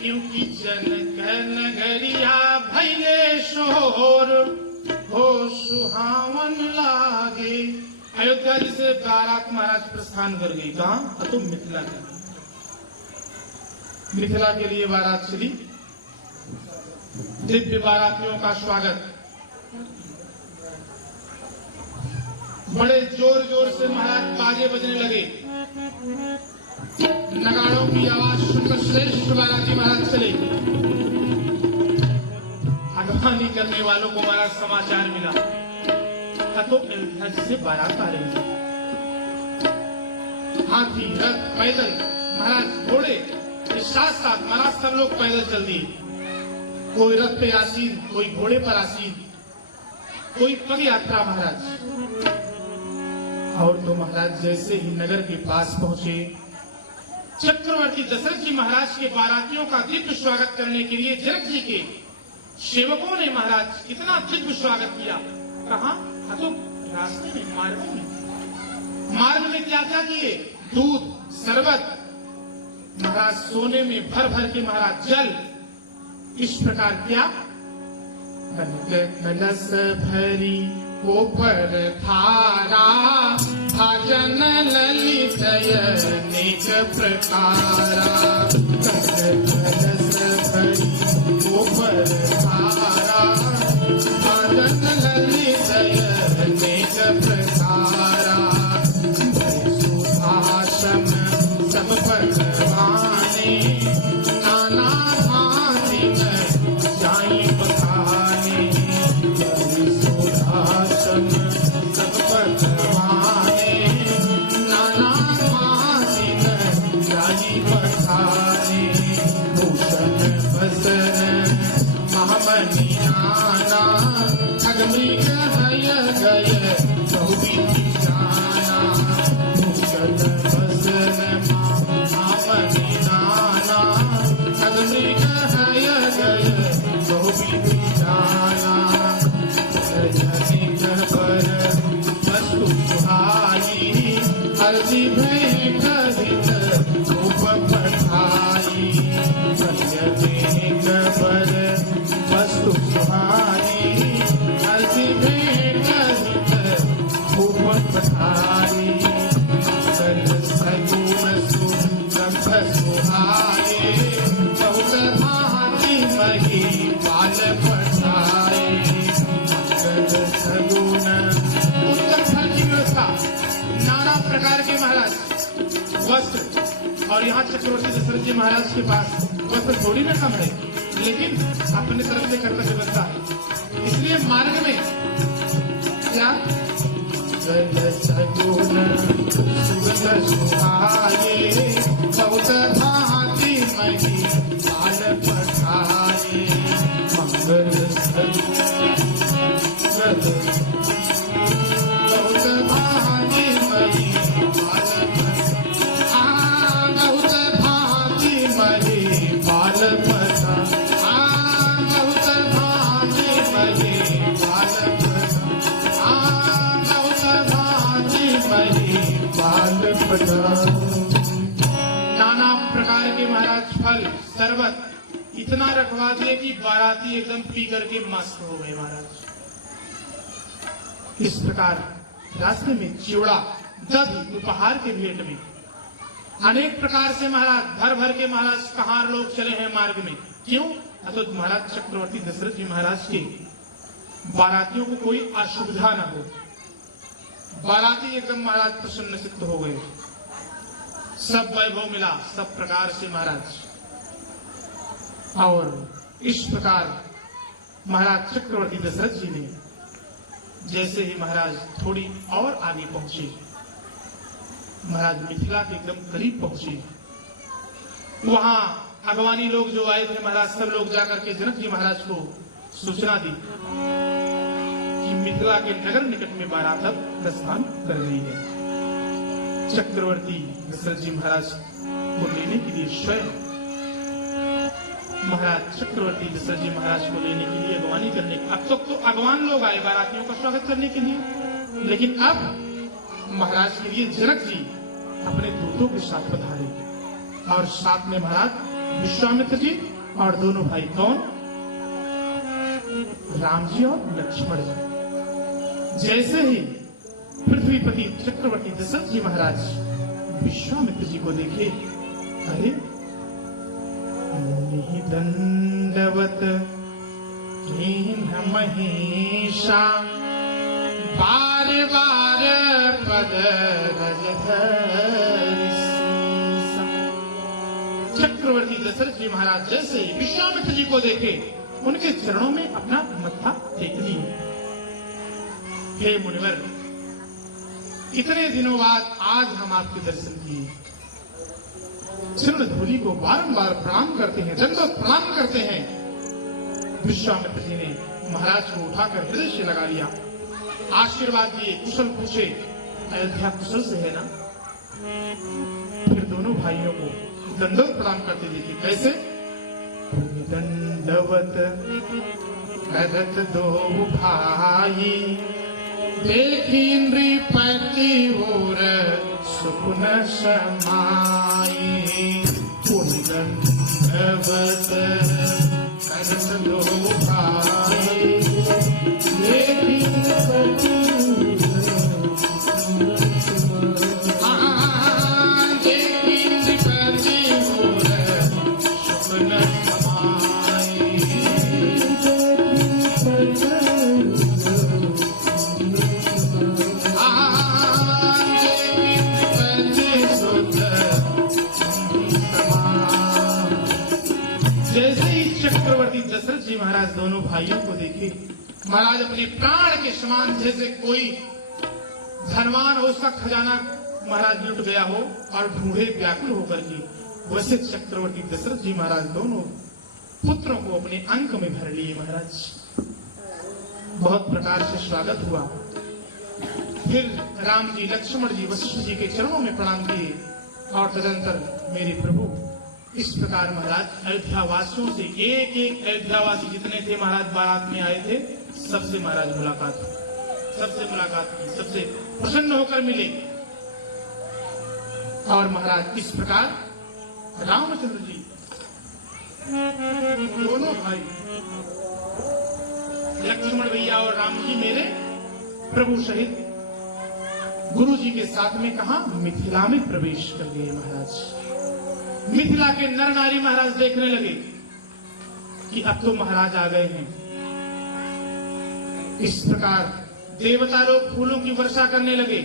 क्योंकि जनक नगरिया भैले शोर हो सुहावन लागे। अयोध्या जी से बारात महाराज प्रस्थान कर गई। कहाँ? तो मिथिला का। मिथिला के लिए बारात चली। दिव्य बारातियों का स्वागत बड़े जोर जोर से महाराज बाजे बजने लगे। नगाड़ों की आवाज सुनकर श्रेष्ठ बाराती महाराज चले। अगवानी करने वालों को महाराज समाचार मिला तो अयोध्या से बारात आ रही है। हाथी, रथ, पैदल, महाराज घोड़े के साथ साथ महाराज सब लोग पैदल चल दिए। कोई रथ पे आसीन, कोई घोड़े पर आसीन, कोई पग यात्रा महाराज। और तो महाराज जैसे ही नगर के पास पहुंचे, चक्रवर्ती दशरथ जी महाराज के बारातियों का दिव्य स्वागत करने के लिए जनक जी के सेवकों ने महाराज कितना दिव्य स्वागत किया। कहा? तो रास्ते में, मार्ग में क्या क्या किए? दूध, शरबत, महाराज सोने में भर भर के महाराज जल, इस प्रकार क्या? कलश भरी कोपर थारा, भाजन ललित अनेक प्रकारा। कलश भरी कोपर थारा, भाजन ललित अनेक प्रकारा। सुभाषम सब भगवाने, नाना भांति में जाई बखाने। सुभाषम सब भगवाने, नाना भांति में जाई बखाने। भूषण बसन महामणि नाना, अग्निक हय गय बहुविधि जाना। भूषण बसन महामणि नाना, अग्निक हय गय बहुविधि जाना। जनिक पर वस्तु सुहाई, अर्जी भेंट हित रूप पठाई। जनिक पर वस्तु सुहाई, अर्जी भेंट हित रूप पठाई। सगुन सुगंध सुहाए, बहुत भांति मही बाल पठाए। सगुन उत्तम फल की व्यवस्था, नाना प्रकार के महाराज वस्त्र। और यहाँ चक्रवर्ती दशरथ जी महाराज के पास वस्त्र थोड़ी ना कम है, लेकिन अपने तरफ से कर्तव्य बनता है। इसलिए मार्ग में क्या? सगुन सुगंध सुहाए, बहुत भांति मही बाल पठाए। मंगल बहुत भांति मही बाल बहुत भांति मही बाल पठा। बहुत भांति मही बाल पठा। बहुत भांति मही बाल पठा। नाना प्रकार के महाराज फल, शरबत इतना रखवा दिए कि बाराती एकदम पी करके मस्त हो गए महाराज। इस प्रकार रास्ते में चिवड़ा, दही उपहार के भेंट में अनेक प्रकार से महाराज भर भर के महाराज कहार लोग चले हैं मार्ग में। क्यों? तो महाराज चक्रवर्ती दशरथ जी महाराज के बारातियों को कोई असुविधा न हो। बाराती एकदम महाराज प्रसन्न चित्त हो गए। सब वैभव मिला सब प्रकार से महाराज। और इस प्रकार महाराज चक्रवर्ती दशरथ जी ने जैसे ही महाराज थोड़ी और आगे पहुंचे, महाराज मिथिला के एकदम करीब पहुंचे, वहां अगवानी लोग जो आए थे महाराज सब लोग जाकर के जनक जी महाराज को सूचना दी कि मिथिला के नगर निकट में बारात अब प्रस्थान कर रही है। चक्रवर्ती दशरथ जी महाराज को लेने के लिए स्वयं महाराज चक्रवर्ती दशरथ जी महाराज को लेने के लिए अगवानी करने, अब तक तो अगवान लोग आए बारातियों का स्वागत करने के लिए, लेकिन अब महाराज के लिए जनक जी अपने दूतों के साथ पधारे और साथ में महाराज विश्वामित्र जी और दोनों भाई कौन? राम जी और लक्ष्मण जी। जैसे ही पृथ्वीपति चक्रवर्ती दशरथ जी महाराज विश्वामित्र जी को देखे, अरे मुनि दंडवत कीन्ह महेशा, बार बार पद रज धरि सीसा। चक्रवर्ती दशरथ जी महाराज जैसे ही विश्वामित्र जी को देखे, उनके चरणों में अपना मत्था टेक लिए। हे मुनिवर, कितने दिनों बाद आज हम आपके दर्शन किए। चरण धूलि को बारंबार प्रणाम करते हैं, दंडवत प्रणाम करते हैं। विश्वामित्र जी ने महाराज को उठाकर हृदय से लगा लिया, आशीर्वाद दिए, कुशल पूछे, अयोध्या कुशल से है ना? फिर दोनों भाइयों को दंडवत प्रणाम करते देखे। कैसे? दंडवत करत दो भाई, देखी नृपति और सुकुन समाई। दंडवत करत दो भाई, देखी नृपति दशरथ जी महाराज दोनों भाइयों को देखे, महाराज अपने प्राण के समान, जैसे कोई धनवान हो, उसका खजाना महाराज लुट गया हो और ढूंढे व्याकुल होकर के, वैसे चक्रवर्ती दशरथ जी महाराज दोनों पुत्रों को अपने अंक में भर लिए। महाराज बहुत प्रकार से स्वागत हुआ। फिर राम जी, लक्ष्मण जी, वशिष्ठ जी के चरणों में प्रणाम किए और तदंतर मेरे प्रभु इस प्रकार महाराज अयोध्या वासियों से, एक एक अयोध्यावासी जितने थे महाराज बारात में आए थे, सबसे महाराज मुलाकात हुई, सबसे मुलाकात की, सबसे प्रसन्न होकर मिले। और महाराज इस प्रकार रामचंद्र जी दोनों भाई, लक्ष्मण भैया और राम जी मेरे प्रभु सहित गुरु जी के साथ में कहा मिथिला में प्रवेश कर गए। महाराज मिथिला के नर नारी महाराज देखने लगे कि अब तो महाराज आ गए हैं। इस प्रकार देवता लोग फूलों की वर्षा करने लगे।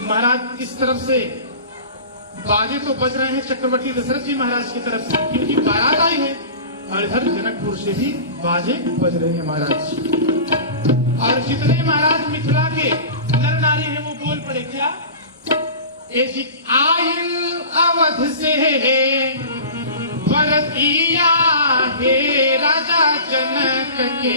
महाराज इस तरफ से बाजे तो बज रहे हैं चक्रवर्ती दशरथ जी महाराज की तरफ से, क्योंकि बारात आई है, और इधर जनकपुर से भी बाजे बज रहे हैं महाराज। और जितने महाराज मिथिला के नर नारी हैं वो बोल पड़े, क्या आयल अवध से बरतिया हे राजा जनक के